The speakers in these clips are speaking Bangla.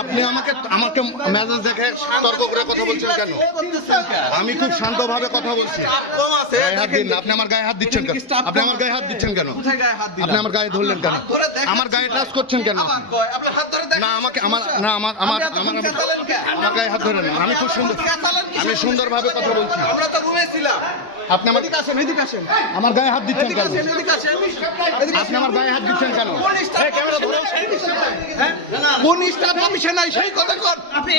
আপনি আমাকে আমাকে মেজাজ দেখে তর্ক করে কথা বলছেন কেন? আমি খুব শান্তভাবে কথা বলছি। গায়ে হাত দিন না। আপনি আমার গায়ে হাত দিচ্ছেন কেন? আপনি আমার গায়ে হাত দিচ্ছেন কেন? আপনি আমার গায়ে ধরলেন কেন? আমার গায়ে টাচ করছেন কেন? না আমাকে আমার না আমার আমার আমার আমার গায়ে হাত ধরেন না। আমি খুব সুন্দরভাবে কথা বলছি। আমরা তো রুমে ছিলাম। আপনি আমার এদিকে আসেন। আমার গায়ে হাত দিচ্ছেন কেন? এদিকে আসেন। আপনি আমার গায়ে হাত দিচ্ছেন কেন? কোন স্টাফ অফিসে নাই সেই কথা কর। আপনি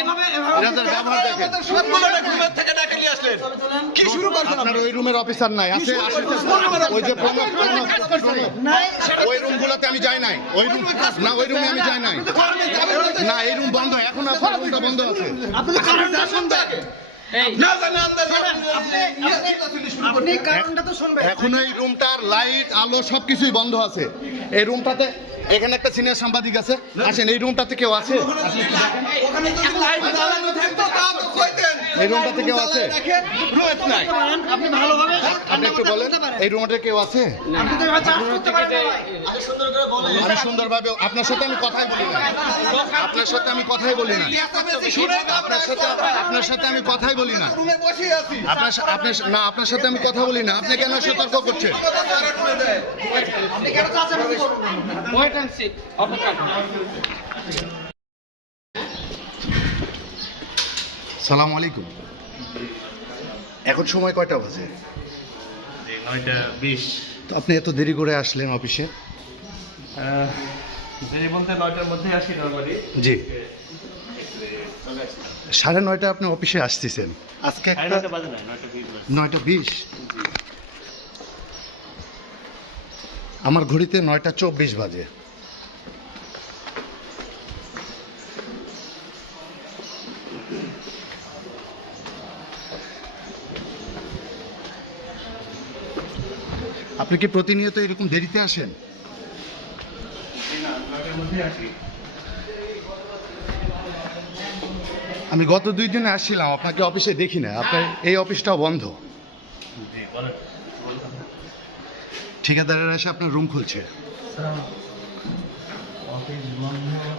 এনাদের ব্যবহার দেখেন। সবগুলো রুমের থেকে ডাকে নিয়ে আসলেন। কি শুরু করছেন? আপনার ওই রুমের অফিসার নাই আছে ওই যে ওই রুমগুলোতে আমি যাই নাই। ওই রুম না ওই রুমে আমি যাই নাই। না এই রুম বন্ধ এখন আপনার রুমটা বন্ধ আছে। আপনি কারণটা শুনতে আগে। না জানেন আপনি কারণটা তো শুনবেন। এখন এই রুমটার লাইট আলো সবকিছুই বন্ধ আছে। এই রুমটাতে এখানে একটা সিনিয়র সাংবাদিক আছে। আসেন এই রুমটাতে কেউ আছে? ওখানে যদি লাইট জ্বালানো থাকতো তা তো কইতেন। এই রুমটাতে কেউ আছে? রুমের নাই। আপনি ভালোভাবে আপনি একটু বলেন এই রুমটাতে কেউ আছে? আপনি তো এভাবে চার্জ করতে পারেন না ভাই। আমি সুন্দরভাবে আপনার সাথে আমি কথাই বলি না। আপনার সাথে আমি কথাই বলি না। আপনার সাথে আমি কথাই বলি না। রুমে বসেই আছি। আপনার সাথে আমি কথা বলি না। আপনি কেন সতর্ক করছেন? আপনি কেন চাচামেচি করবেন? ওয়েট এন্ড সি অপেক্ষা করুন। সালাম আলাইকুম। এখন সময় কয়টা বাজে? 9:20। তো আপনি এত দেরি করে আসলেন অফিসে? দেরি বলতে 9টার মধ্যে আসি নরমালি। জি 9:30 আপনি অফিসে আসতেছেন আজকে একটা 9:30 বাজে না, 9:20 বাজে। 9:20 আমার ঘড়িতে 9:24 বাজে। আপনি কি প্রতিনিয়ত এরকম দেরিতে আসেন? না, 9টার মধ্যে আসি। আমি গত 2 দিনে আসছিলাম আপনাকে অফিসে দেখি না। আপনার এই অফিসটাও বন্ধ। জি বলেন। ঠিকাদারেরা এসে আপনার রুম খুলছে।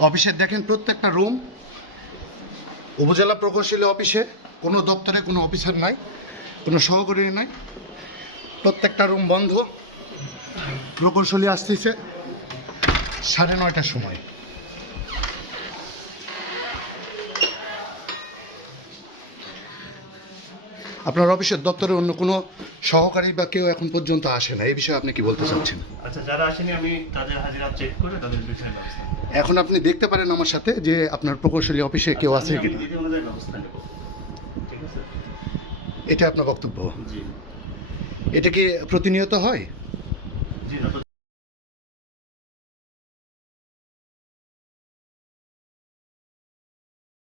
অফিসে দেখেন প্রত্যেকটা রুম উপজেলা প্রকৌশলী অফিসে কোনো দপ্তরে কোনো অফিসার নাই, কোনো সহকারী নাই, প্রত্যেকটা রুম বন্ধ। প্রকৌশলী আসতেছে 9:30টার সময়। আপনার অফিসের দপ্তরে অন্য কোনো সহকারী বা কেউ এখন পর্যন্ত আসে না। এই বিষয়ে আপনি কি বলতে চাচ্ছেন? আচ্ছা, যারা আসেনি আমি তাদের হাজিরা চেক করে তাদের বিষয়ে ব্যবস্থা নেব। এখন আপনি দেখতে পারেন আমার সাথে যে আপনার প্রকৌশলী অফিসে কেউ আছে আমি কিনা। বিধি অনুযায়ী ব্যবস্থা নেব। ঠিক আছে? এটা আপনার বক্তব্য? জি এটা কি প্রতিনিয়ত হয়? জি।